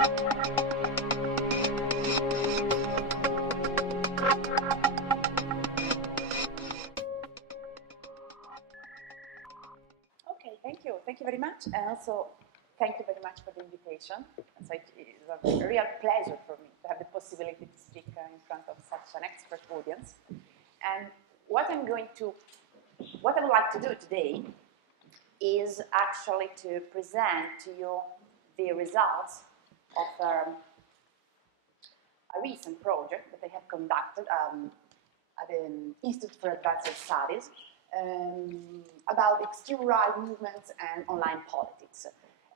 Okay, thank you. Thank you very much. And also, thank you very much for the invitation. So it is a real pleasure for me to have the possibility to speak in front of such an expert audience. And what I would like to do today is actually to present to you the results of a recent project that I have conducted at the Institute for Advanced Studies about extreme right movements and online politics.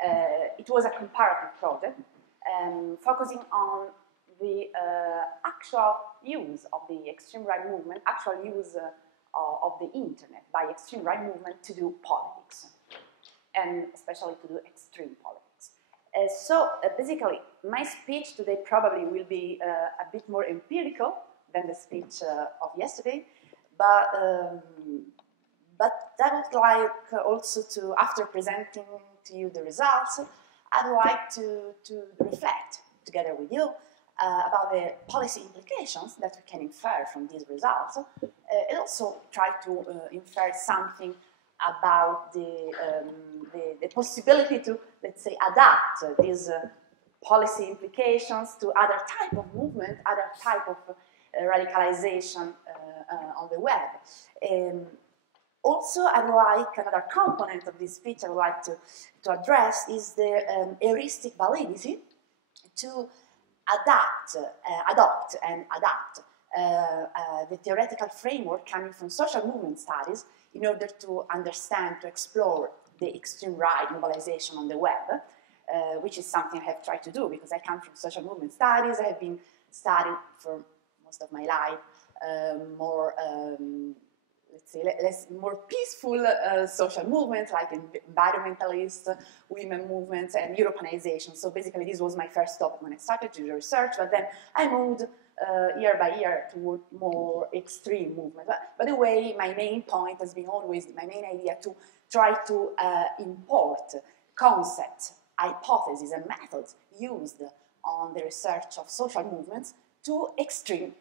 It was a comparative project focusing on the actual use of the extreme right movement, actual use of the internet by extreme right movement to do politics, and especially to do extreme politics. So basically, my speech today probably will be a bit more empirical than the speech of yesterday, but I would like also to, after presenting to you the results, I'd like to reflect together with you about the policy implications that we can infer from these results, and also try to infer something about the possibility to, let's say, adapt these policy implications to other type of movement, other type of radicalization on the web. Also, I would like, another component of this speech I would like to address is the heuristic validity to adopt and adapt the theoretical framework coming from social movement studies in order to understand, to explore the extreme right mobilization on the web, which is something I have tried to do because I come from social movement studies. I have been studying for most of my life more, let's say, more peaceful social movements like environmentalist, women movements, and Europeanization. So basically, this was my first topic when I started to do research, but then I moved year by year toward more extreme movement. But by the way, my main point has been always, my main idea to try to import concepts, hypotheses, and methods used on the research of social movements to extreme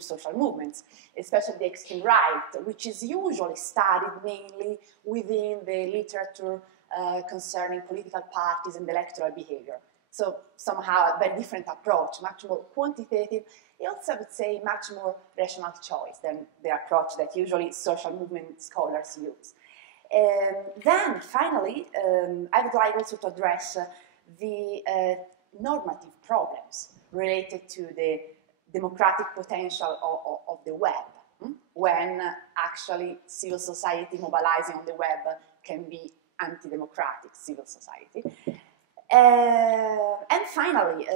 social movements, especially the extreme right, which is usually studied mainly within the literature concerning political parties and electoral behavior. So somehow a very different approach, much more quantitative, and also I would say much more rational choice than the approach that usually social movement scholars use. Then finally, I would like also to address the normative problems related to the democratic potential of the web, when actually civil society mobilizing on the web can be anti-democratic civil society. And finally,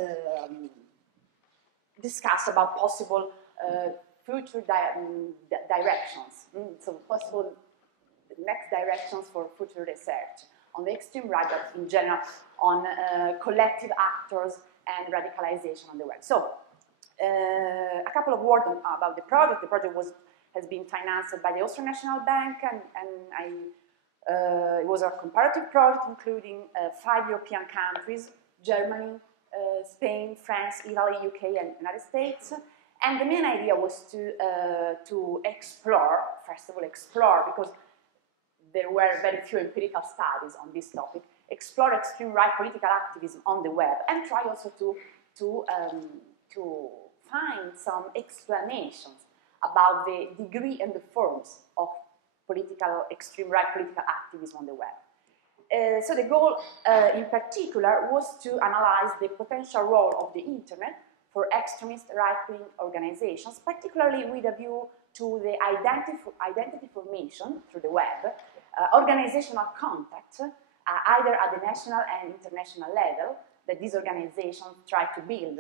discuss about possible future directions, so possible next directions for future research on the extreme right, but in general on collective actors and radicalization on the web. So, a couple of words about the project. The project has been financed by the Austrian National Bank, and it was a comparative project including 5 European countries: Germany, Spain, France, Italy, UK, and United States. And the main idea was to explore, first of all, because there were very few empirical studies on this topic, explore extreme right political activism on the web, and try also to find some explanations about the degree and the forms of extreme right political activism on the web. So the goal in particular was to analyze the potential role of the internet for extremist right-wing organizations, particularly with a view to the identity formation through the web, organizational contacts, either at the national and international level, that these organizations try to build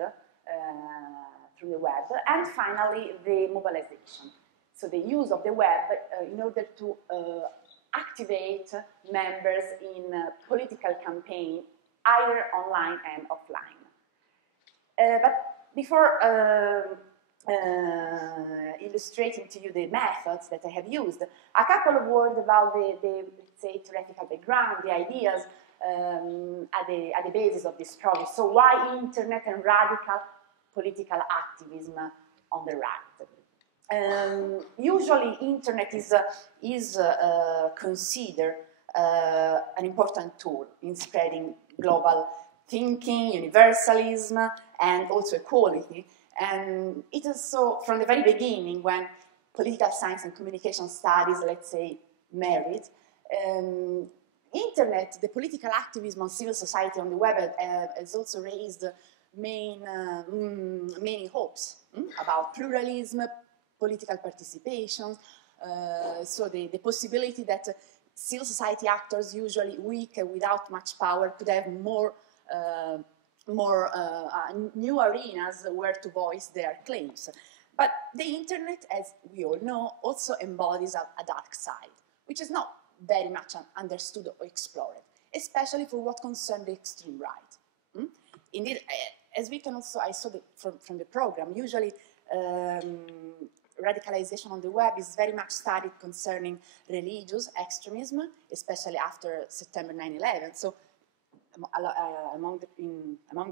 through the web, and finally the mobilization. So the use of the web in order to activate members in political campaign, either online and offline. But before illustrating to you the methods that I have used, a couple of words about the let's say, theoretical background, the ideas at the basis of this project. So why internet and radical political activism on the right? Usually internet is considered an important tool in spreading global thinking, universalism, and also equality. And it is so from the very beginning, when political science and communication studies, let's say, married, internet, the political activism on civil society on the web has also raised many hopes about pluralism, political participation, so the possibility that civil society actors, usually weak and without much power, could have more new arenas where to voice their claims. But the internet, as we all know, also embodies a dark side, which is not very much understood or explored, especially for what concerns the extreme right. Indeed, as we can also, I saw from the program, usually radicalization on the web is very much studied concerning religious extremism, especially after September 9/11. So among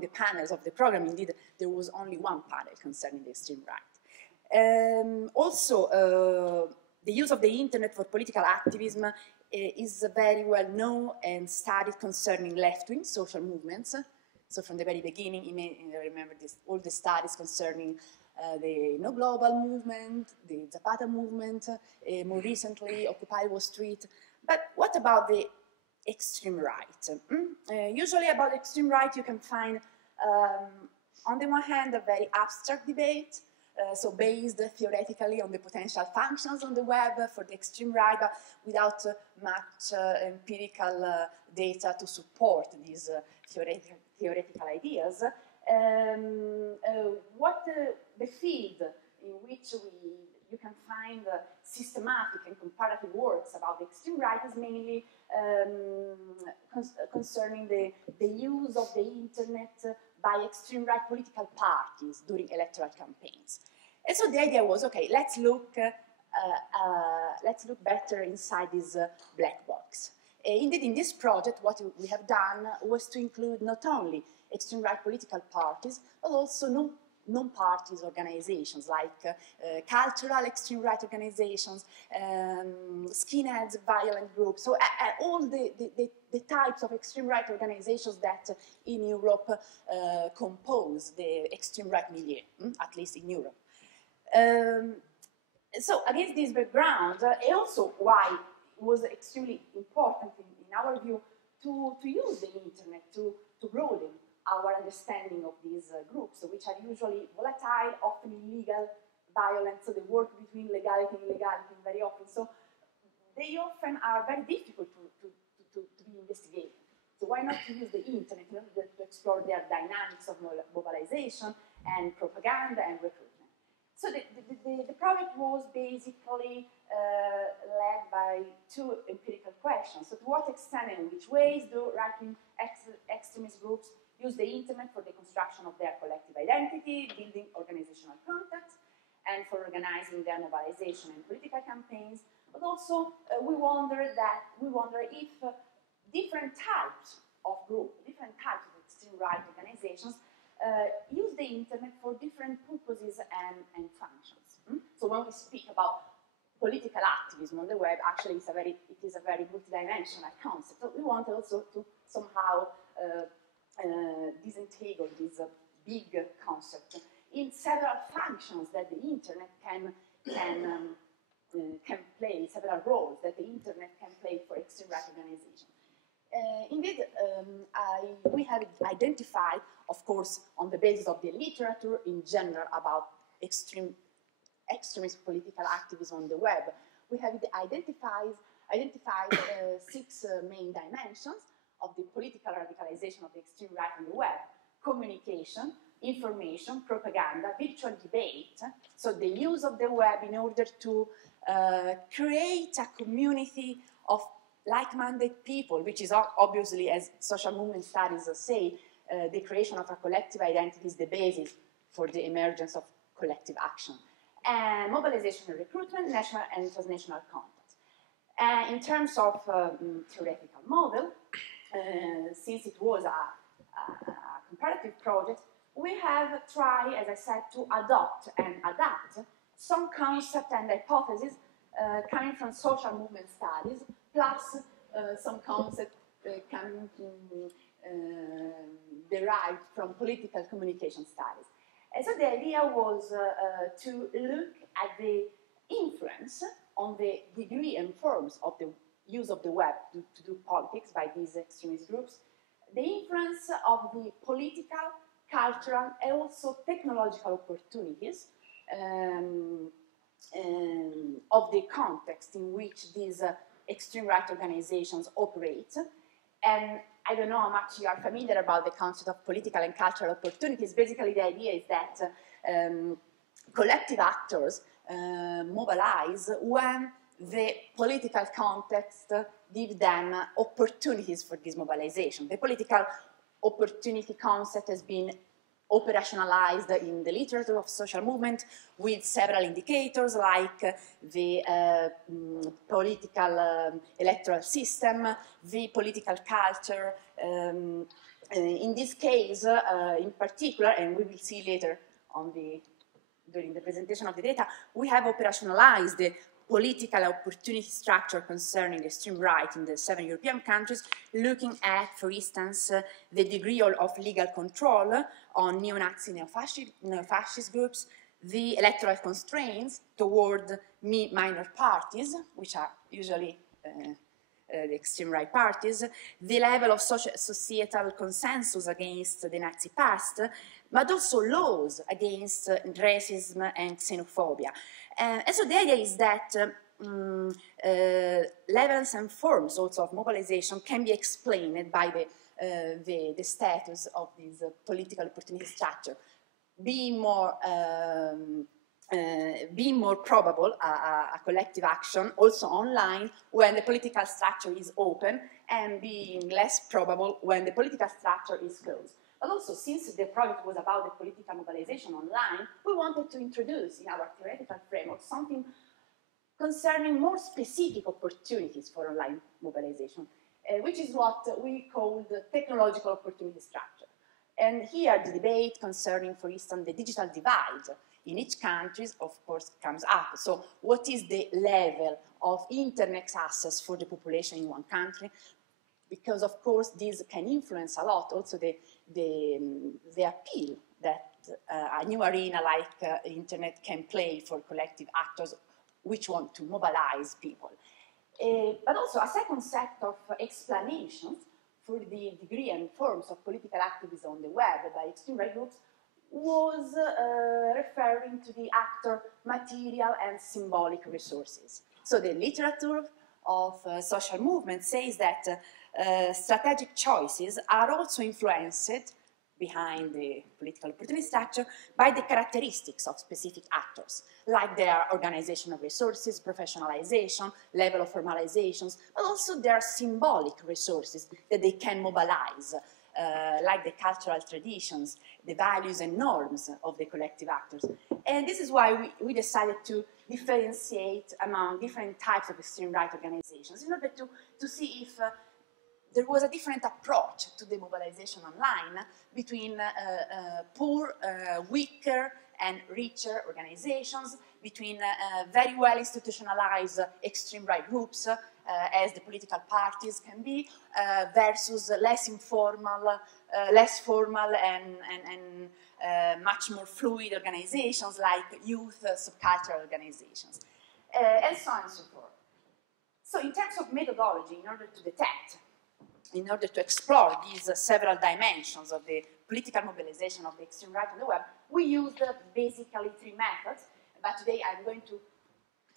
the panels of the program, indeed, there was only one panel concerning the extreme right. Also, the use of the internet for political activism is very well known and studied concerning left-wing social movements. So from the very beginning, you may remember all the studies concerning the No Global movement, the Zapata movement, more recently, Occupy Wall Street. But what about the extreme right? Usually about extreme right, you can find, on the one hand, a very abstract debate, so based theoretically on the potential functions on the web for the extreme right, but without much empirical data to support these theoretical ideas. The field in which you can find systematic and comparative works about the extreme right is mainly concerning the use of the internet by extreme right political parties during electoral campaigns. And so the idea was, okay, let's look better inside this black box. Indeed, in this project, what we have done was to include not only extreme right political parties, but also non-parties organizations like cultural extreme right organizations, skinheads, violent groups, so all the types of extreme right organizations that in Europe compose the extreme right milieu, at least in Europe. So against this background, and also why it was extremely important in our view to use the internet to broaden our understanding of these groups, which are usually volatile, often illegal, violent, so they work between legality and illegality very often. So they often are very difficult to be investigated. So why not to use the internet in order to explore their dynamics of mobilization and propaganda and recruitment? So the project was basically led by two empirical questions. So to what extent and in which ways do right-wing extremist groups use the internet for the construction of their collective identity, building organizational contacts, and for organizing their mobilization and political campaigns? But also, we wonder if different types of groups, different types of extreme right organizations use the internet for different purposes and functions. So when we speak about political activism on the web, actually it is a very multidimensional concept. So we want also to somehow disentangle this big concept in several functions that the internet can play, several roles that the internet can play for extreme right organization. Indeed, we have identified, of course, on the basis of the literature in general about extremist political activism on the web, we have identified 6 main dimensions of the political radicalization of the extreme right on the web: communication, information, propaganda, virtual debate, so the use of the web in order to create a community of like-minded people, which is obviously, as social movement studies say, the creation of a collective identity is the basis for the emergence of collective action. And mobilization and recruitment, national and transnational contacts. In terms of theoretical model, since it was a comparative project, we have tried, as I said, to adopt and adapt some concepts and hypotheses coming from social movement studies, plus some concepts coming derived from political communication studies. And so the idea was to look at the influence on the degree and forms of the use of the web to do politics by these extremist groups, the influence of the political, cultural, and also technological opportunities of the context in which these extreme right organizations operate. And I don't know how much you are familiar about the concept of political and cultural opportunities. Basically, the idea is that collective actors mobilize when the political context gives them opportunities for this mobilization. The political opportunity concept has been operationalized in the literature of social movement with several indicators like the political electoral system, the political culture. In this case, in particular, and we will see later on during the presentation of the data, we have operationalized the political opportunity structure concerning the extreme right in the 7 European countries, looking at, for instance, the degree of legal control on neo-Nazi, neo-fascist groups, the electoral constraints toward minor parties, which are usually the extreme right parties, the level of societal consensus against the Nazi past, but also laws against racism and xenophobia. And so the idea is that levels and forms also of mobilization can be explained by the status of this political opportunity structure, being more probable a collective action also online when the political structure is open, and being less probable when the political structure is closed. But also, since the project was about the political mobilization online, we wanted to introduce in our theoretical framework something concerning more specific opportunities for online mobilization, which is what we call the technological opportunity structure. And here the debate concerning, for instance, the digital divide in each country, of course, comes up. So what is the level of internet access for the population in one country? Because, of course, this can influence a lot also the appeal that a new arena like internet can play for collective actors which want to mobilize people. But also a second set of explanations for the degree and forms of political activism on the web by extreme right groups was referring to the actor material and symbolic resources. So the literature of social movement says that strategic choices are also influenced behind the political opportunity structure by the characteristics of specific actors, like their organizational resources, professionalization, level of formalizations, but also their symbolic resources that they can mobilize, like the cultural traditions, the values and norms of the collective actors. And this is why we decided to differentiate among different types of extreme right organizations in order to see if there was a different approach to the mobilization online between poor, weaker, and richer organizations, between very well institutionalized extreme right groups, as the political parties can be, versus less informal, less formal, and much more fluid organizations like youth subcultural organizations, and so on and so forth. So in terms of methodology, in order to detect, in order to explore these several dimensions of the political mobilization of the extreme right on the web, we used basically 3 methods, but today I'm going to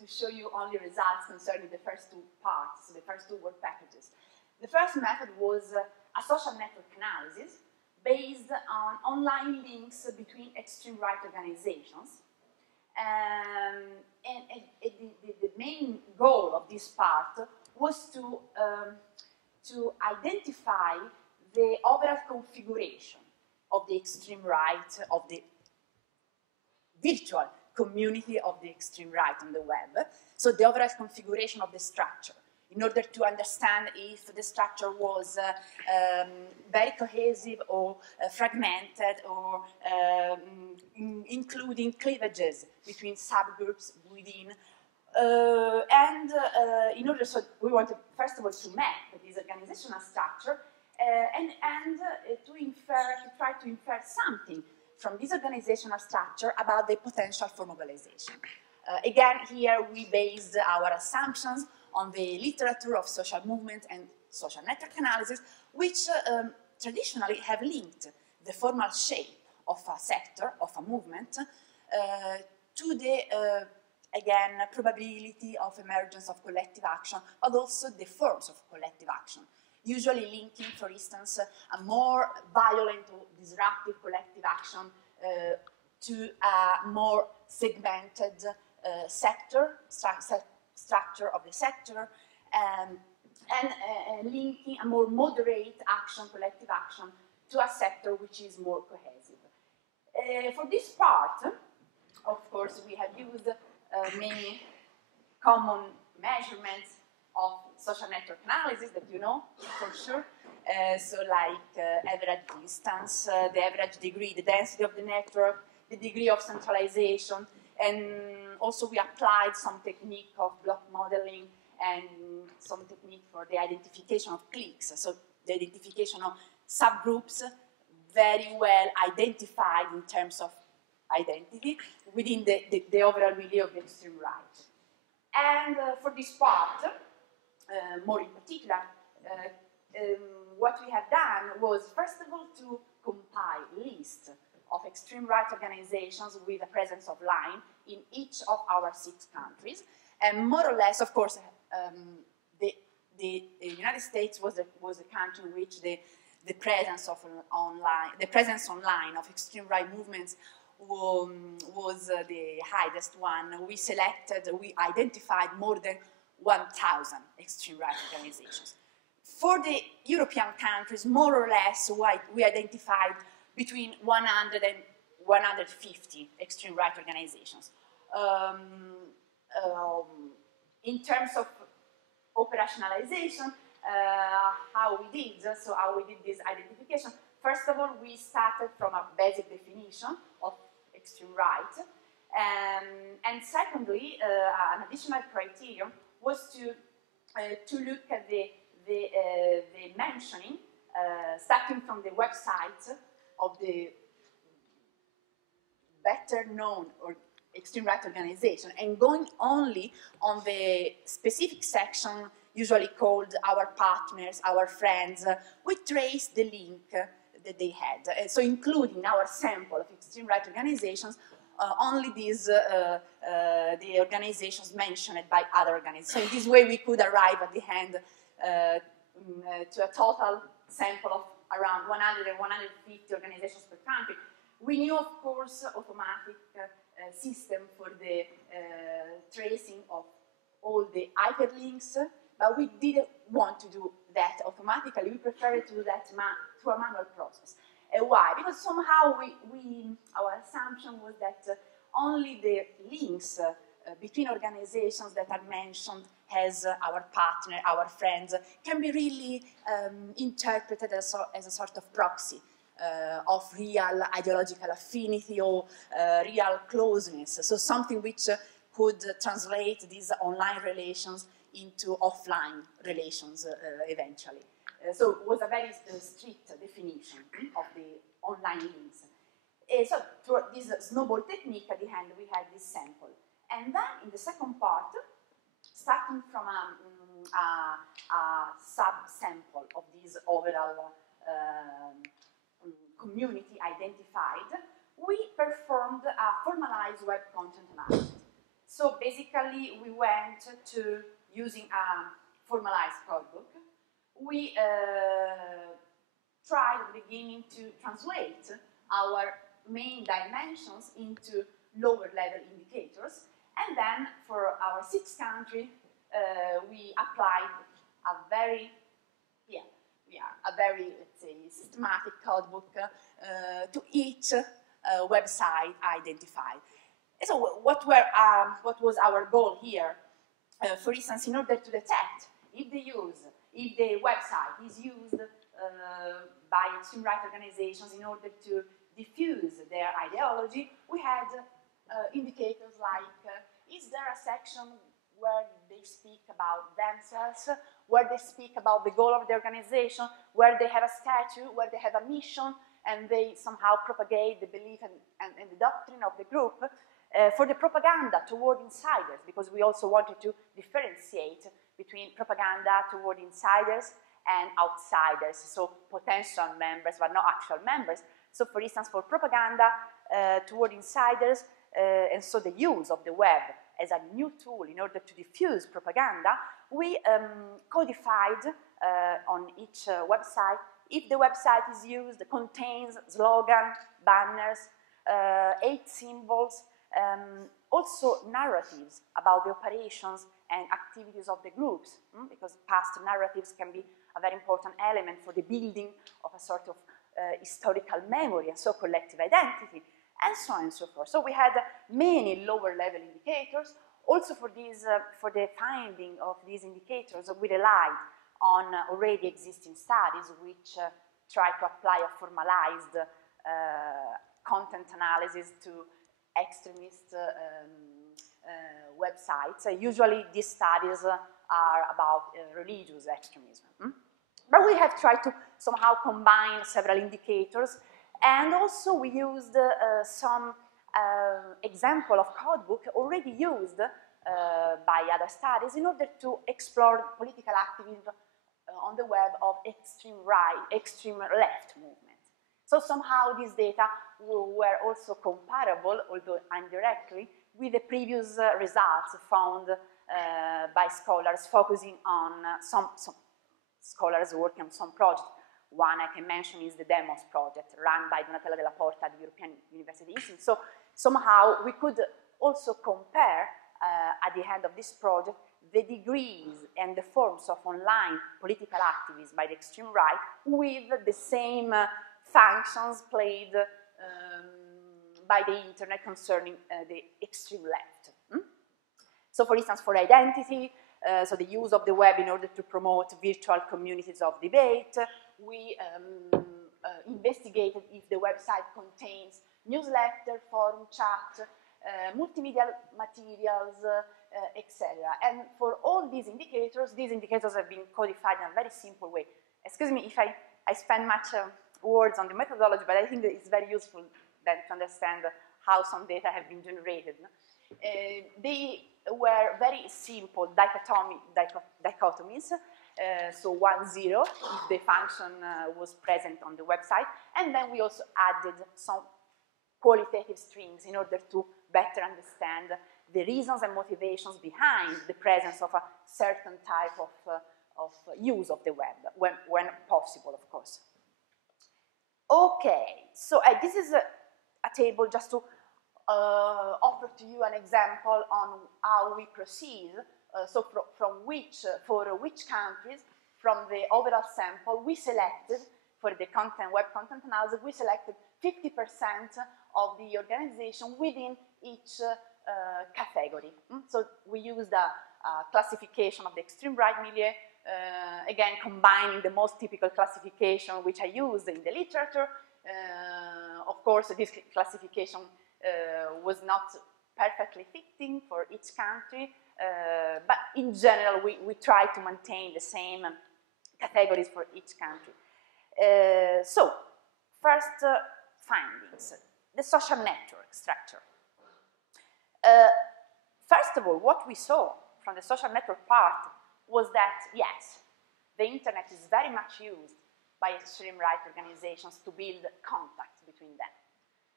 show you only results concerning the first 2 parts, the first 2 work packages. The first method was a social network analysis based on online links between extreme right organizations. And the main goal of this part was to identify the overall configuration of the extreme right, of the virtual community of the extreme right on the web, so the overall configuration of the structure. in order to understand if the structure was very cohesive or fragmented, or including cleavages between subgroups within. In order, so we wanted, first of all, to map this organizational structure and to try to infer something from this organizational structure about the potential for mobilization. Again, here we based our assumptions on the literature of social movement and social network analysis, which traditionally have linked the formal shape of a sector, of a movement, to the, again, probability of emergence of collective action, but also the forms of collective action, usually linking, for instance, a more violent or disruptive collective action to a more segmented structure of the sector, and linking a more moderate action, collective action, to a sector which is more cohesive. For this part, of course, we have used many common measurements of social network analysis that you know, for sure. So like average distance, the average degree, the density of the network, the degree of centralization, and also we applied some technique of block modeling and some technique for the identification of cliques, so the identification of subgroups very well identified in terms of identity within the overall milieu of the extreme right. And for this part, more in particular, what we have done was, first of all, to compile lists of extreme right organizations with a presence of line in each of our 6 countries, and more or less, of course, the United States was a country in which the presence of online of extreme right movements was the highest one. We identified more than 1,000 extreme right organizations. For the European countries, more or less, we identified between 100 and 150 extreme right organizations. In terms of operationalization, how we did this identification, first of all, we started from a basic definition of extreme right, and secondly, an additional criterion was to look at the mentioning, starting from the website of the better known or extreme right organization, and going only on the specific section usually called our partners, our friends, we trace the link that they had. So including our sample of extreme right organizations, only these, the organizations mentioned by other organizations. So in this way we could arrive at the end to a total sample of around 100 and 150 organizations per country. We knew, of course, automatic system for the tracing of all the hyperlinks, but we didn't want to do that automatically. We preferred to do that through a manual process. Why? Because somehow our assumption was that only the links between organizations that are mentioned as our partner, our friends, can be really interpreted as a sort of proxy of real ideological affinity or real closeness. So something which could translate these online relations into offline relations eventually. So it was a very strict definition of the online links. So through this snowball technique, at the end, we had this sample. And then in the second part, starting from a sub-sample of this overall community identified, we performed a formalized web content analysis. So basically, we went to using a formalized codebook. We tried at the beginning to translate our main dimensions into lower level indicators, and then for our 6th country, we applied a very, let's say, systematic codebook to each website identified. So what was our goal here? For instance, in order to detect if the website is used by extreme right organizations in order to diffuse their ideology, we had indicators like, is there a section where they speak about themselves, where they speak about the goal of the organization, where they have a statue, where they have a mission, and they somehow propagate the belief and the doctrine of the group. For the propaganda toward insiders, because we also wanted to differentiate between propaganda toward insiders and outsiders, so potential members but not actual members. So for instance, for propaganda toward insiders, and so the use of the web as a new tool in order to diffuse propaganda, we codified on each website, if the website is used, contains slogan, banners, 8 symbols, also narratives about the operations and activities of the groups, because past narratives can be a very important element for the building of a sort of historical memory and so collective identity, and so on and so forth. So we had many lower level indicators. Also for these, for the finding of these indicators, we relied on already existing studies which try to apply a formalized content analysis to extremist websites. Usually these studies are about religious extremism. But we have tried to somehow combine several indicators, and also we used some example of codebook already used by other studies in order to explore political activism on the web of extreme right, extreme left movement. So somehow these data were also comparable, although indirectly, with the previous results found by scholars focusing on some scholars working on some projects. One I can mention is the Demos project run by Donatella Della Porta at the European University Institute. So somehow we could also compare at the end of this project the degrees and the forms of online political activism by the extreme right with the same functions played by the internet concerning the extreme left. So for instance, for identity, so the use of the web in order to promote virtual communities of debate, we investigated if the website contains newsletter, forum, chat, multimedia materials, etc. And for all these indicators have been codified in a very simple way. Excuse me if I spend much words on the methodology, but I think that it's very useful then to understand how some data have been generated. They were very simple dichotomies, so 1, 0, if the function was present on the website, and then we also added some qualitative strings in order to better understand the reasons and motivations behind the presence of a certain type of use of the web, when possible, of course. Okay, so this is a table just to offer to you an example on how we proceed. So for which countries, from the overall sample, we selected, for the web content analysis, we selected 50% of the organization within each category. So we used a classification of the extreme right milieu, again combining the most typical classification which I used in the literature. Of course, this classification was not perfectly fitting for each country, but in general we try to maintain the same categories for each country. So, first findings, the social network structure. First of all, what we saw from the social network part was that, yes, the internet is very much used by extreme right organizations to build contacts between them.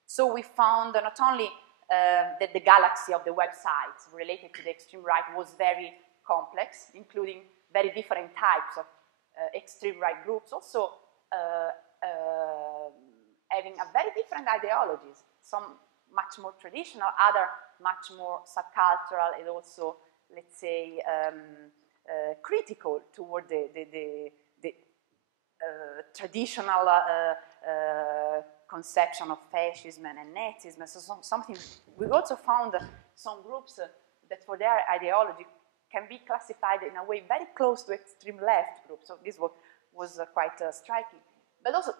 So we found not only that the galaxy of the websites related to the extreme right was very complex, including very different types of extreme right groups, also having a very different ideologies, some much more traditional, other much more subcultural, and also, let's say, critical toward the traditional conception of fascism and Nazism. So something we also found some groups that for their ideology can be classified in a way very close to extreme left groups. So this was quite striking. But also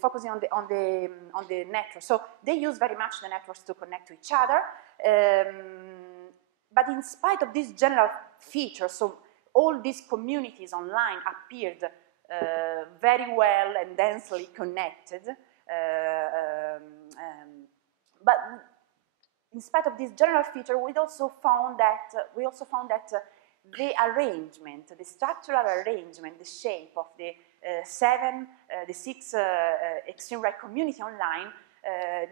focusing on the network. So they use very much the networks to connect to each other. But in spite of these general features, so all these communities online appeared very well and densely connected. But in spite of this general feature, we also found that the arrangement, the structural arrangement, the shape of the six extreme right community online,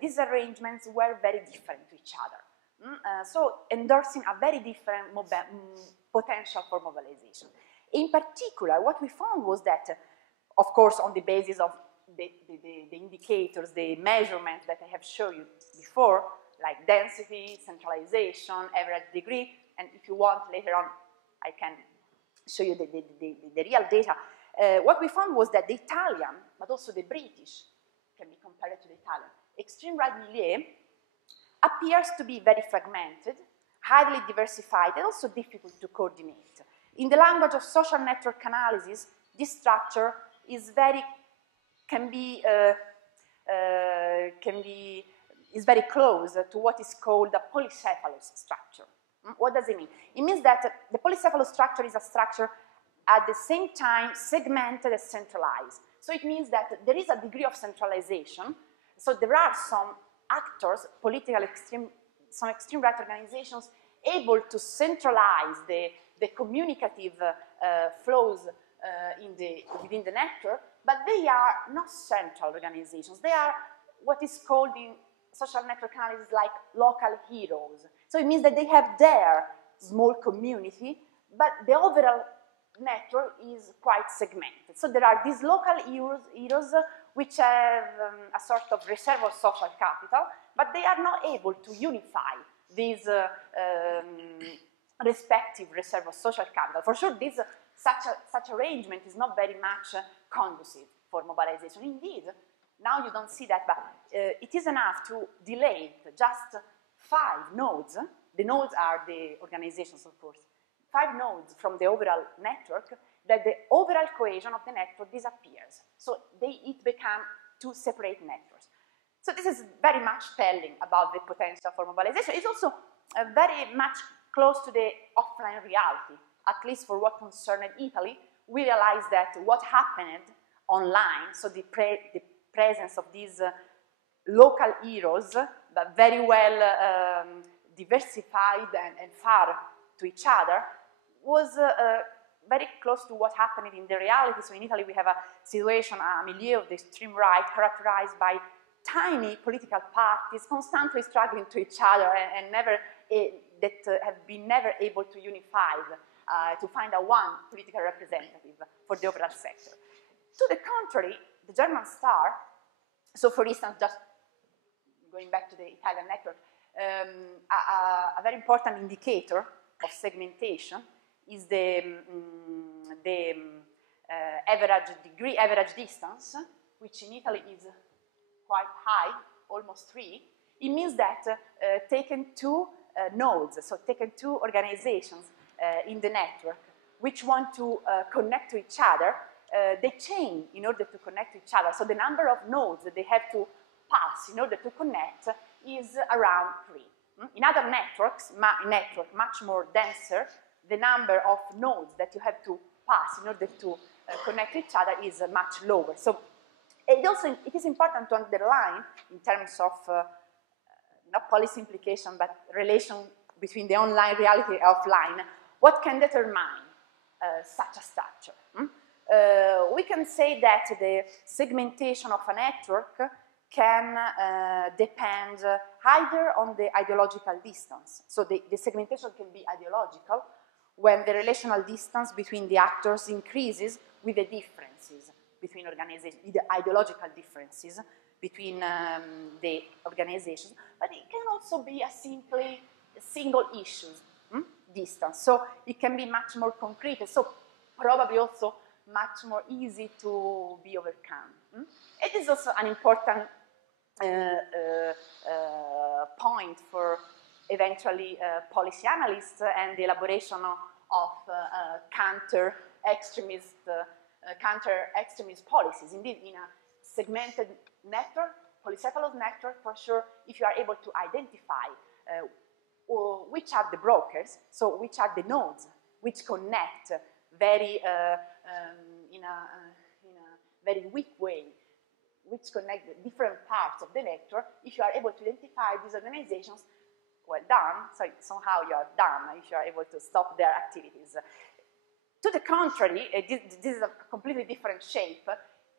these arrangements were very different to each other. So endorsing a very different potential for mobilization. In particular, what we found was that, of course, on the basis of the indicators, the measurements that I have shown you before, like density, centralization, average degree, and if you want later on, I can show you the real data. What we found was that the Italian, but also the British, can be compared to the Italian, extreme right milieu appears to be very fragmented, highly diversified, and also difficult to coordinate. In the language of social network analysis, this structure is very close to what is called a polycephalous structure. What does it mean? It means that the polycephalous structure is a structure at the same time segmented and centralized. So it means that there is a degree of centralization. So there are some actors, some extreme right organizations, able to centralize the communicative flows within the network, but they are not central organizations. They are what is called in social network analysis like local heroes. So it means that they have their small community, but the overall network is quite segmented. So there are these local heroes which have a sort of reserve of social capital, but they are not able to unify these respective reserve of social capital. For sure, such arrangement is not very much conducive for mobilization. Indeed, now you don't see that, but it is enough to delete just 5 nodes. The nodes are the organizations, of course. 5 nodes from the overall network, that the overall cohesion of the network disappears. So it become 2 separate networks. So this is very much telling about the potential for mobilization. It's also very much close to the offline reality, at least for what concerned Italy. We realized that what happened online, so the presence of these local heroes, but very well diversified and far to each other, was very close to what happened in the reality. So in Italy we have a situation, a milieu of the extreme right characterized by tiny political parties constantly struggling to each other and never that have been never able to unify, to find a one political representative for the overall sector. To the contrary, the German star, so for instance, just going back to the Italian network, a very important indicator of segmentation is the average distance, which in Italy is quite high, almost 3. It means that taken 2 nodes, so taken 2 organizations in the network, which want to connect to each other, they chain in order to connect to each other. So the number of nodes that they have to pass in order to connect is around 3. In other networks, much more denser, the number of nodes that you have to pass in order to connect to each other is much lower. So it is important to underline, in terms of not policy implication, but relation between the online reality and offline, what can determine such a structure. We can say that the segmentation of a network can depend either on the ideological distance. So the segmentation can be ideological when the relational distance between the actors increases with the differences between organizations, the ideological differences between the organizations, but it can also be a simply single issue distance. So it can be much more concrete, and so probably also much more easy to be overcome. It is also an important point for eventually policy analysts and the elaboration of counter-extremist policies. Indeed, in a segmented network, polycephalous network, for sure, if you are able to identify which are the brokers, so which are the nodes which connect very in a very weak way, which connect the different parts of the network, if you are able to identify these organizations, well done, so somehow you are done if you are able to stop their activities. To the contrary, this is a completely different shape.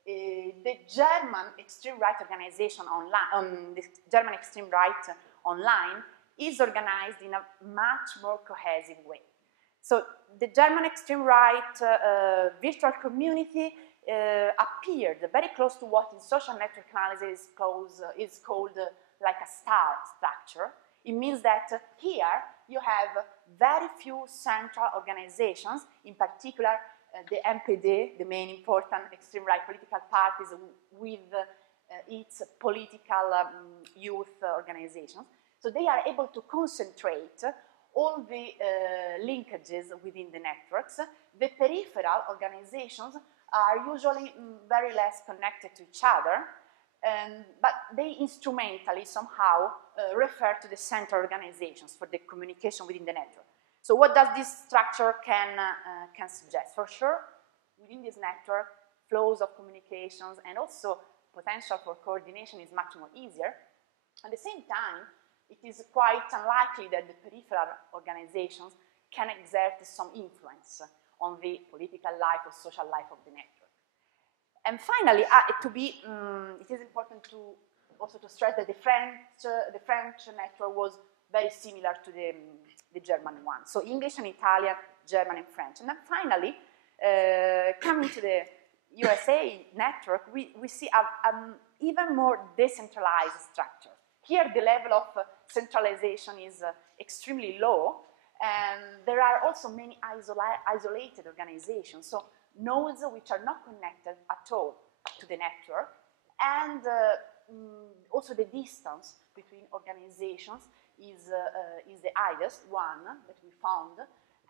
The German extreme right organization online, the German extreme right online is organized in a much more cohesive way. So the German extreme right virtual community appeared very close to what in social network analysis is called like a star structure. It means that here you have very few central organizations, in particular the MPD, the main important extreme right political parties with its political youth organizations. So they are able to concentrate all the linkages within the networks. The peripheral organizations are usually very less connected to each other, but they instrumentally somehow refer to the central organizations for the communication within the network. So what does this structure can suggest? For sure, within this network, flows of communications and also potential for coordination is much more easier. At the same time, it is quite unlikely that the peripheral organizations can exert some influence on the political life or social life of the network. And finally, it is important to also to stress that the French network was very similar to the German one. So English and Italian, German and French. And then finally, coming to the USA network, we see an even more decentralized structure. Here, the level of centralization is extremely low, and there are also many isolated organizations, so nodes which are not connected at all to the network, and also the distance between organizations is the highest one that we found,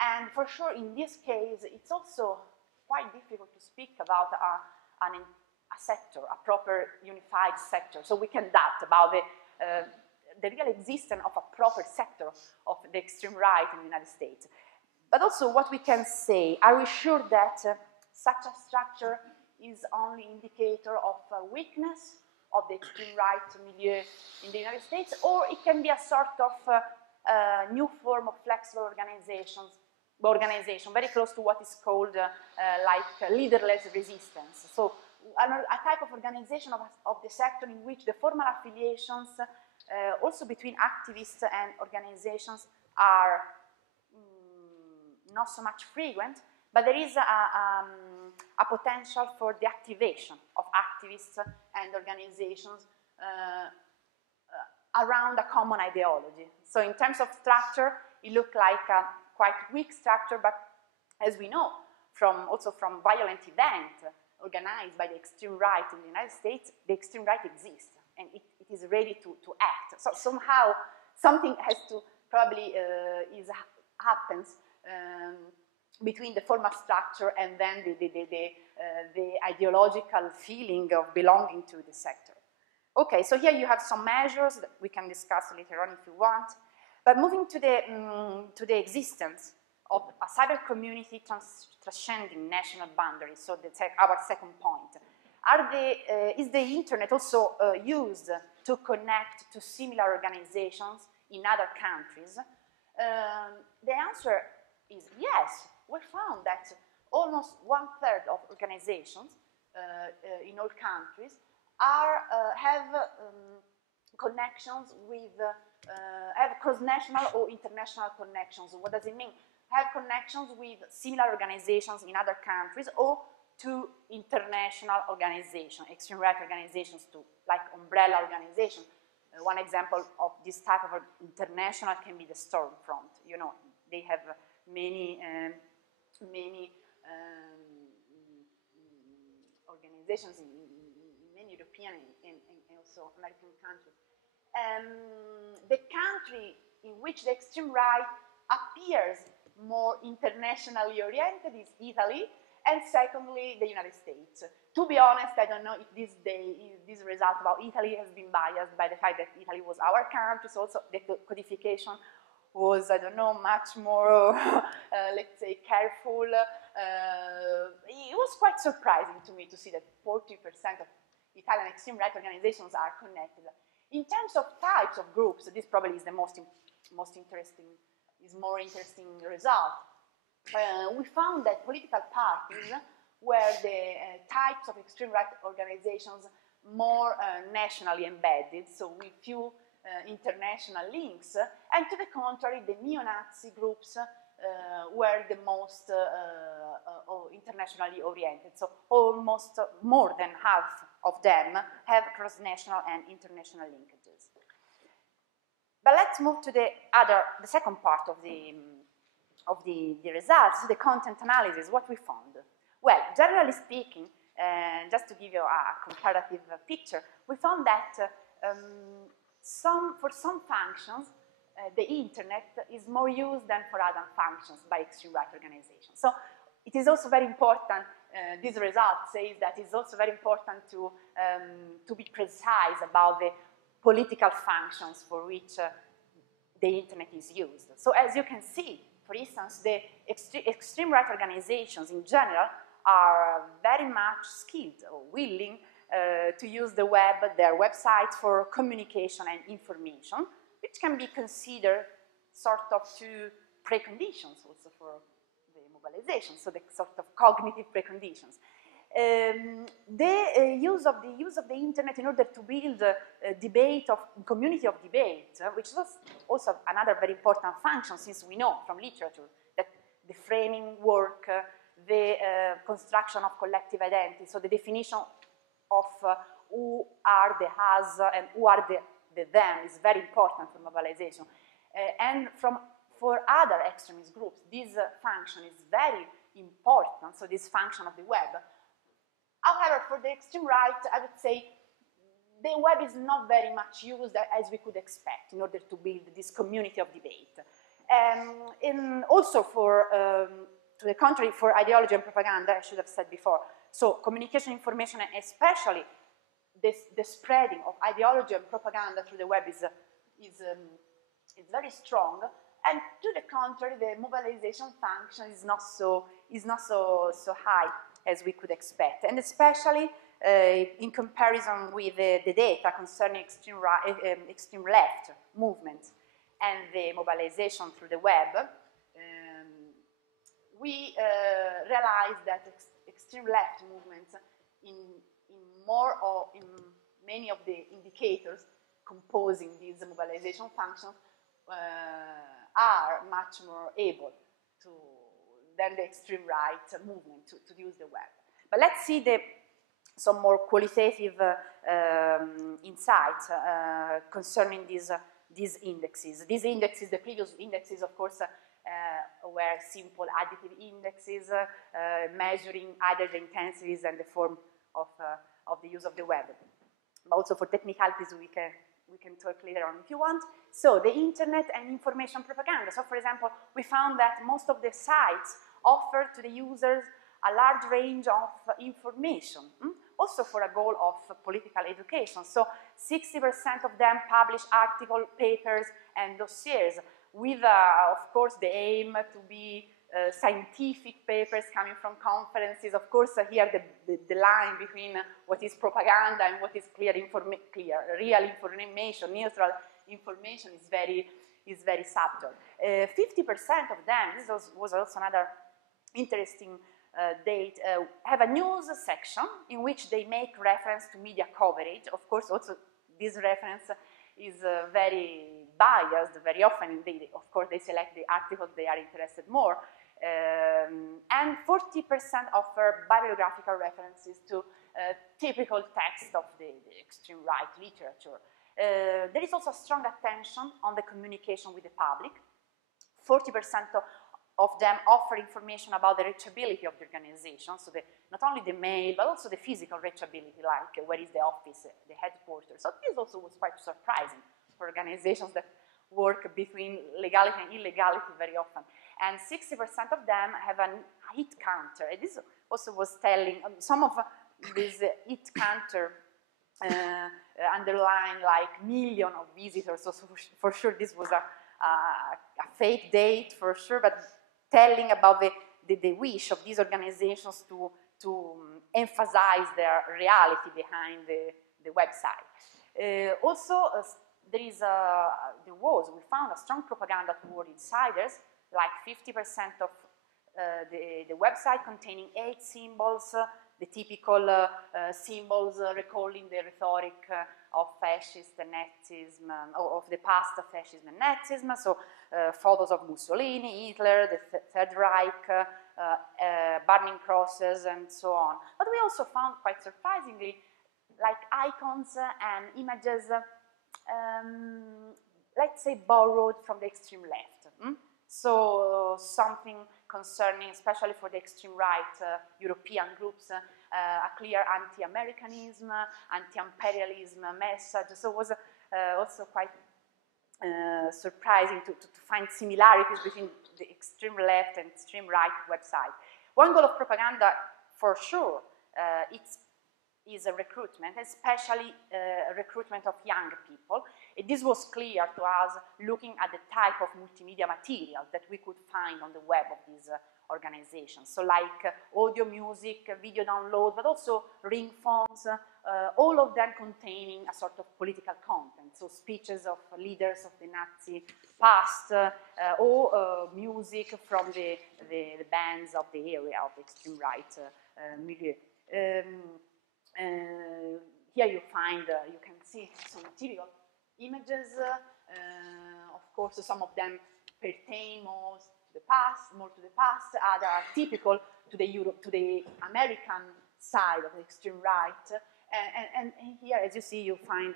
and for sure in this case it's also quite difficult to speak about a sector, a proper unified sector, so we can doubt about the real existence of a proper sector of the extreme right in the United States. But also what we can say, are we sure that such a structure is only indicator of weakness of the extreme right milieu in the United States, or it can be a sort of new form of flexible organization, very close to what is called like leaderless resistance. So a type of organization of the sector in which the formal affiliations also between activists and organizations are not so much frequent, but there is a potential for the activation of activists and organizations around a common ideology. So in terms of structure, it looked like a quite weak structure, but as we know, also from violent events organized by the extreme right in the United States, the extreme right exists, and it is ready to act. So somehow, something has to probably happens between the formal structure and then the ideological feeling of belonging to the sector. Okay, so here you have some measures that we can discuss later on if you want. But moving to the existence of a cyber community transcending national boundaries, so that's our second point. Is the internet also used to connect to similar organizations in other countries? The answer is yes. We found that almost 1/3 of organizations in all countries have connections with, have cross-national or international connections. What does it mean? Have connections with similar organizations in other countries or to international organizations, extreme right organizations too, like umbrella organizations. One example of this type of international can be the Stormfront. You know, they have many organizations in many European and also American countries. The country in which the extreme right appears more internationally oriented is Italy, and secondly, the United States. To be honest, I don't know if this result about Italy has been biased by the fact that Italy was our country, so also the codification was, I don't know, much more, let's say, careful. It was quite surprising to me to see that 40% of Italian extreme right organizations are connected. In terms of types of groups, this probably is the more interesting result. We found that political parties were the types of extreme right organizations more nationally embedded, so with few international links, and to the contrary, the neo-Nazi groups were the most internationally oriented. So almost more than half of them have cross-national and international linkages. But let's move to the second part of the results, the content analysis, what we found. Well, generally speaking, just to give you a comparative picture, we found that for some functions, the internet is more used than for other functions by extreme right organizations. So it is also very important, this result says that it's also very important to be precise about the political functions for which the internet is used. So as you can see, for instance, the extreme right organizations in general are very much skilled or willing to use the web, their websites, for communication and information, which can be considered sort of two preconditions also for the mobilization, so the sort of cognitive preconditions. The use of the internet in order to build a debate of community of debate, which was also another very important function, since we know from literature that the framing work, the construction of collective identity, so the definition of who are the us and who are the them is very important for mobilization. And for other extremist groups, this function is very important, so this function of the web. However, for the extreme right, I would say the web is not very much used as we could expect in order to build this community of debate. And also to the contrary, for ideology and propaganda, I should have said before, so communication, information, and especially the spreading of ideology and propaganda through the web is very strong. And to the contrary, the mobilization function is not so high as we could expect, and especially in comparison with the data concerning extreme left movements and the mobilization through the web, we realized that extreme left movements in many of the indicators composing these mobilization functions are much more able than the extreme right movement to use the web. But let's see some more qualitative insights concerning these indexes. These indexes, the previous indexes, of course, were simple additive indexes measuring either the intensities and the form of the use of the web. But also for technicalities, we can talk later on if you want. So the internet and information propaganda. So for example, we found that most of the sites offer to the users a large range of information, also for a goal of political education. So 60% of them publish articles, papers, and dossiers with, of course, the aim to be scientific papers coming from conferences. Of course, here the line between what is propaganda and what is real information, neutral information is very subtle. 50% of them, this was also another interesting date, have a news section in which they make reference to media coverage. Of course, also this reference is very biased. Very often, of course, they select the articles they are interested more. And 40% offer bibliographical references to typical text of the extreme right literature. There is also a strong attention on the communication with the public. 40% of them offer information about the reachability of the organization, so not only the mail, but also the physical reachability, like where is the office, the headquarters. So this also was quite surprising for organizations that work between legality and illegality very often. And 60% of them have a hit counter. And this also was telling, some of this hit counter underline like million of visitors, so for sure this was a fake date for sure, but telling about the wish of these organizations to emphasize their reality behind the website. Also, we found a strong propaganda toward insiders, like 50% of the website containing 8 symbols, the typical symbols recalling the rhetoric of fascist and Nazism, of the past of fascism and Nazism, so photos of Mussolini, Hitler, the Third Reich, burning crosses, and so on. But we also found, quite surprisingly, like icons and images, let's say, borrowed from the extreme left. So something concerning, especially for the extreme right European groups, a clear anti-Americanism, anti-imperialism message. So it was also quite surprising to find similarities between the extreme left and extreme right website. One goal of propaganda, for sure, is a recruitment, especially recruitment of young people. And this was clear to us looking at the type of multimedia material that we could find on the web of these organizations. So like audio, music, video download, but also ring phones, all of them containing a sort of political content. So speeches of leaders of the Nazi past, or music from the bands of the area of the extreme right milieu. Here you find, you can see some typical images. Of course, some of them pertain more to the past, other are typical to the American side of the extreme right. And here, as you see, you find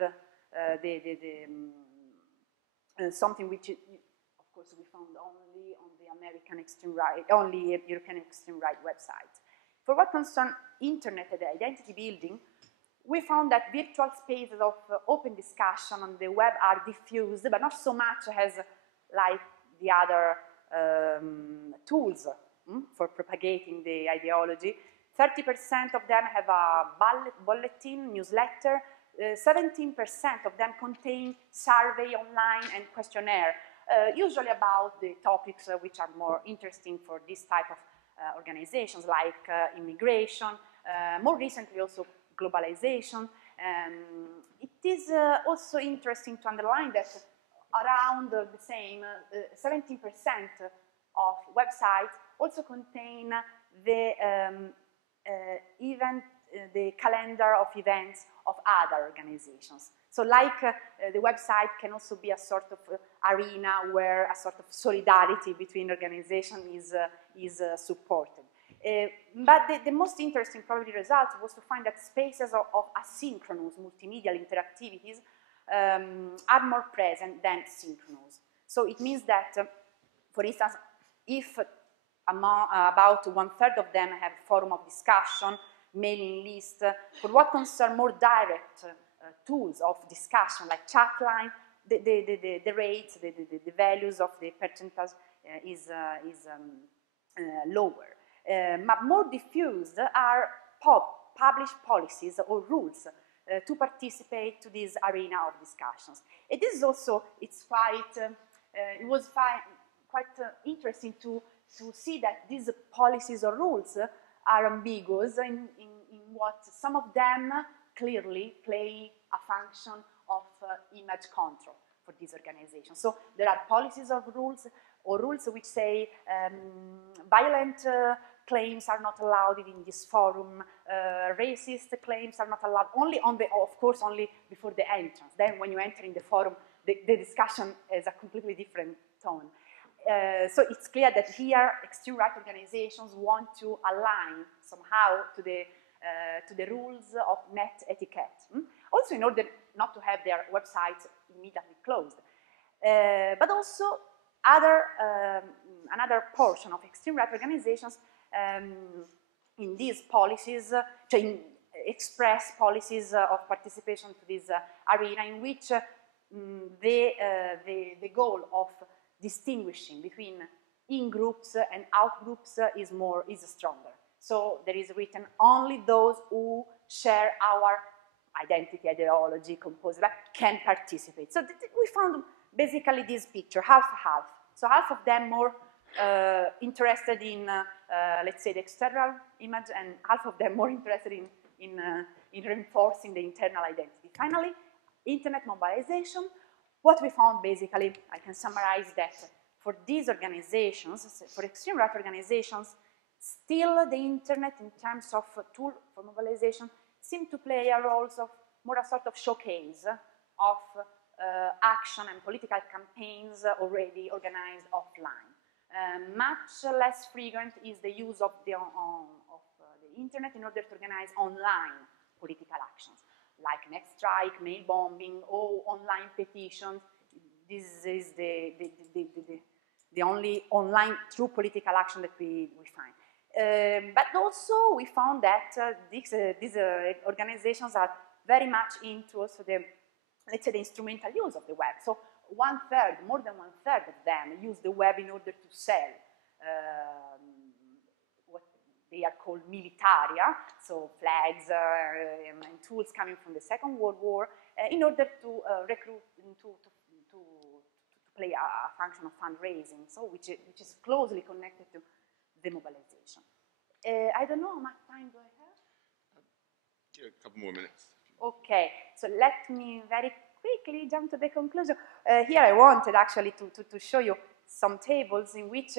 something which, of course, we found only on the American extreme right, only European extreme right website. For what concerns internet and identity building, we found that virtual spaces of open discussion on the web are diffused, but not so much as like the other tools for propagating the ideology. 30% of them have a bulletin, newsletter. 17% of them contain survey online and questionnaire, usually about the topics which are more interesting for this type of organizations, like immigration, more recently also globalization. It is also interesting to underline that around the same 17% of websites also contain the the calendar of events of other organizations. So like the website can also be a sort of arena where a sort of solidarity between organizations is supported. But the most interesting probably result was to find that spaces of asynchronous multimedia interactivities are more present than synchronous. So it means that, for instance, if about 1/3 of them have forum of discussion, mailing list, for what concern more direct tools of discussion like chatline, the rates, the values of the percentage is lower. But more diffused are published policies or rules to participate to this arena of discussions. It is also, it was quite interesting to see that these policies or rules are ambiguous in what some of them clearly play a function of image control for these organizations. So there are policies or rules which say violent claims are not allowed in this forum, racist claims are not allowed, only on the, of course, only before the entrance. Then when you enter in the forum, the discussion is a completely different tone. So it's clear that here extreme right organizations want to align somehow to the rules of net etiquette. Also in order not to have their websites immediately closed. But also another portion of extreme right organizations in these policies, express policies of participation to this arena in which the goal of distinguishing between in-groups and out-groups is stronger. So there is written only those who share our identity, ideology, composite, can participate. So we found basically this picture, half-half. So half of them more interested in, let's say, the external image, and half of them more interested in reinforcing the internal identity. Finally, internet mobilization. What we found basically, I can summarize that for these organizations, for extreme right organizations, still the internet in terms of tool for mobilization seem to play a role of more a sort of showcase of action and political campaigns already organized offline. Much less frequent is the use of the internet in order to organize online political actions, like net strike, mail bombing, or online petitions. This is the only online true political action that we find. But also we found that these organizations are very much into also the, let's say, the instrumental use of the web. So more than one third of them use the web in order to sell what they are called militaria, so flags and tools coming from the Second World War, in order to recruit, to play a function of fundraising, so which is closely connected to the mobilization. I don't know how much time do I have? Yeah, a couple more minutes. Okay, so let me very quickly jump to the conclusion. Here I wanted actually to show you some tables in which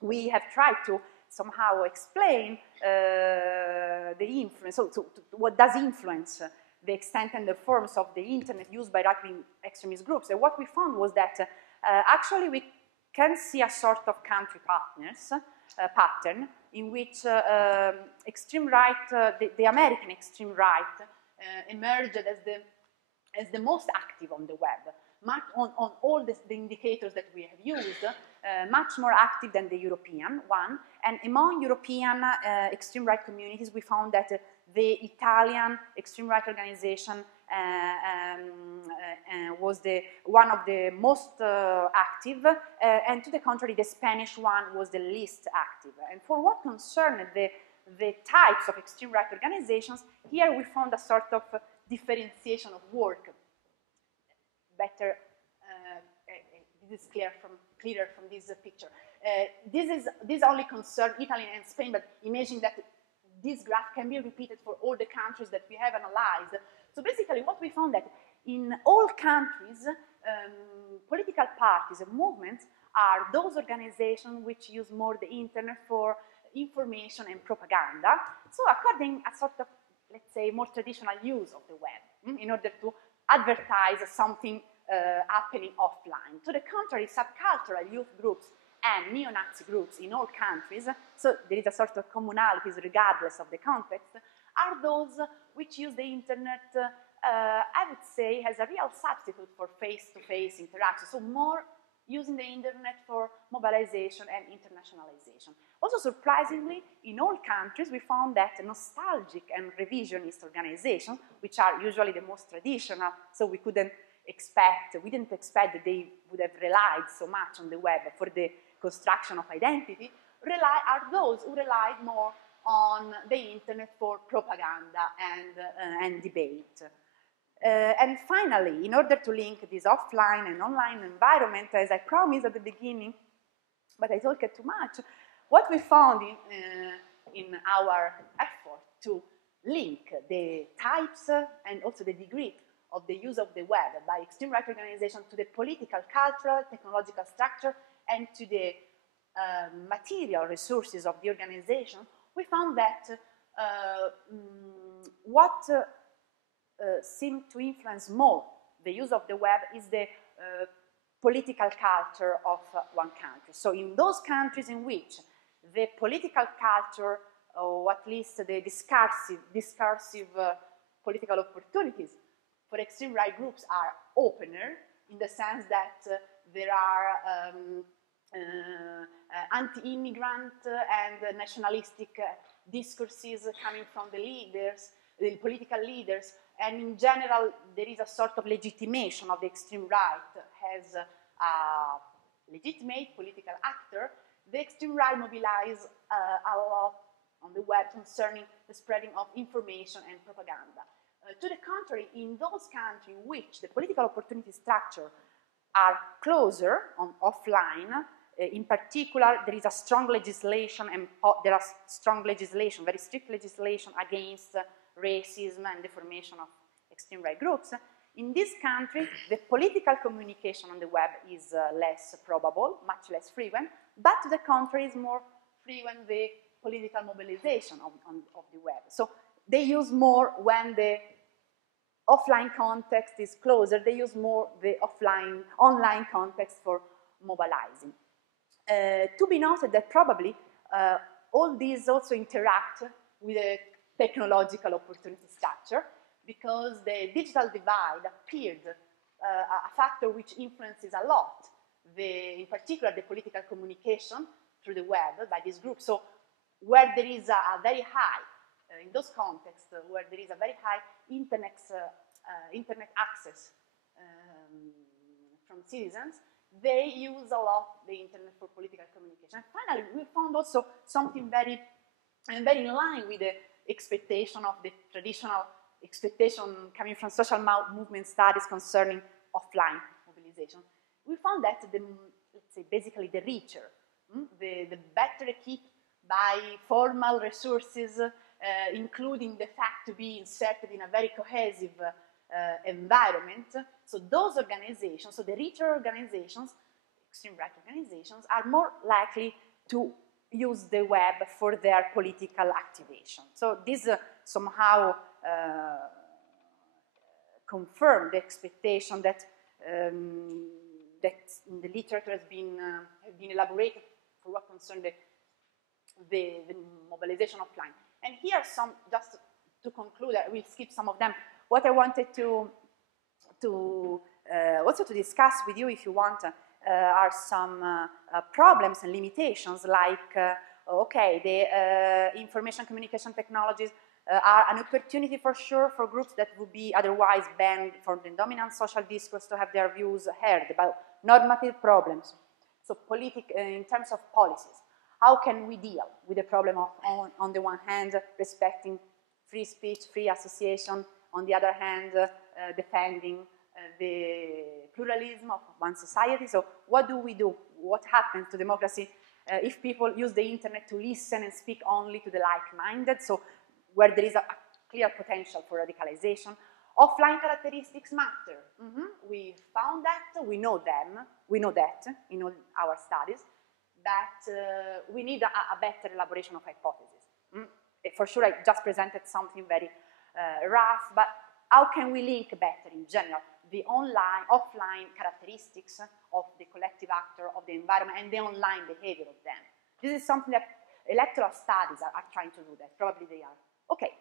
we have tried to somehow explain the influence, so what does influence the extent and the forms of the internet used by right-wing extremist groups. And what we found was that actually we can see a sort of country pattern in which extreme right, the American extreme right, emerged as the most active on the web, on all the indicators that we have used, much more active than the European one. And among European extreme right communities, we found that the Italian extreme right organization was one of the most active, and to the contrary, the Spanish one was the least active. And for what concerned the types of extreme right organizations, here we found a sort of differentiation of work. Better, this is clearer from this picture. This only concerns Italy and Spain, but imagine that this graph can be repeated for all the countries that we have analyzed. So basically what we found that in all countries, political parties and movements are those organizations which use more the internet for information and propaganda. So according a sort of, let's say, more traditional use of the web in order to advertise something happening offline. To the contrary, subcultural youth groups and neo-Nazi groups in all countries, so there is a sort of commonalities regardless of the context, are those which use the internet, I would say, as a real substitute for face-to-face interaction, so more using the internet for mobilization and internationalization. Also, surprisingly, in all countries, we found that nostalgic and revisionist organizations, which are usually the most traditional, so we didn't expect that they would have relied so much on the web for the construction of identity, are those who relied more on the internet for propaganda and debate. And finally, in order to link this offline and online environment, as I promised at the beginning, but I talked too much, what we found in our effort to link the types and also the degree of the use of the web by extreme right organizations to the political, cultural, technological structure and to the material resources of the organization, we found that what seemed to influence more the use of the web is the political culture of one country. So in those countries in which the political culture, or at least the discursive political opportunities for extreme right groups are opener, in the sense that there are anti-immigrant and nationalistic discourses coming from the leaders, the political leaders, and in general, there is a sort of legitimation of the extreme right as a legitimate political actor. The extreme right mobilize a lot on the web concerning the spreading of information and propaganda. To the contrary, in those countries in which the political opportunity structure are closer on offline, in particular, there is a strong legislation and there are strong legislation, very strict legislation against racism and the formation of extreme right groups. In this country, the political communication on the web is less probable, much less frequent, but to the contrary, is more frequent the political mobilization of the web. So they use more when the offline context is closer, they use more the online context for mobilizing. To be noted that probably all these also interact with a technological opportunity structure, because the digital divide appeared a factor which influences a lot, in particular the political communication through the web by this group. So where there is a very high, in those contexts where there is a very high internet access from citizens, they use a lot the internet for political communication. And finally, we found also something very in line with the expectation of the traditional expectation coming from social movement studies concerning offline mobilization. We found that let's say basically the richer, the better equipped by formal resources, including the fact to be inserted in a very cohesive environment. So those organizations, so the richer organizations, extreme right organizations, are more likely to use the web for their political activation. So this somehow confirmed the expectation that that in the literature has been elaborated for what concerns the mobilization offline. And here some, just to conclude, I will skip some of them. What I wanted to also to discuss with you, if you want, are some problems and limitations, like, okay, the information communication technologies are an opportunity for sure for groups that would be otherwise banned from the dominant social discourse to have their views heard about normative problems. So in terms of policies, how can we deal with the problem of, on the one hand, respecting free speech, free association, on the other hand, defending the pluralism of one society? So what do we do? What happens to democracy if people use the internet to listen and speak only to the like-minded? So where there is a clear potential for radicalization. Offline characteristics matter. We found that, we know that in all our studies, that we need a better elaboration of hypotheses. For sure, I just presented something very rough, but how can we link better in general the offline characteristics of the collective actor, of the environment, and the online behavior of them? This is something that electoral studies are trying to do that. Probably they are. Okay.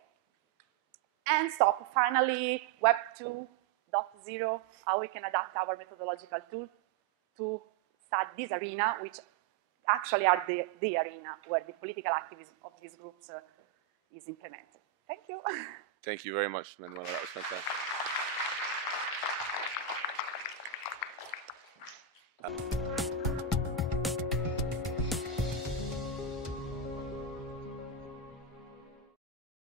And stop. Finally, Web 2.0, how we can adapt our methodological tool to study this arena, which actually are the arena where the political activism of these groups is implemented. Thank you. Thank you very much, Manuela. That was fantastic.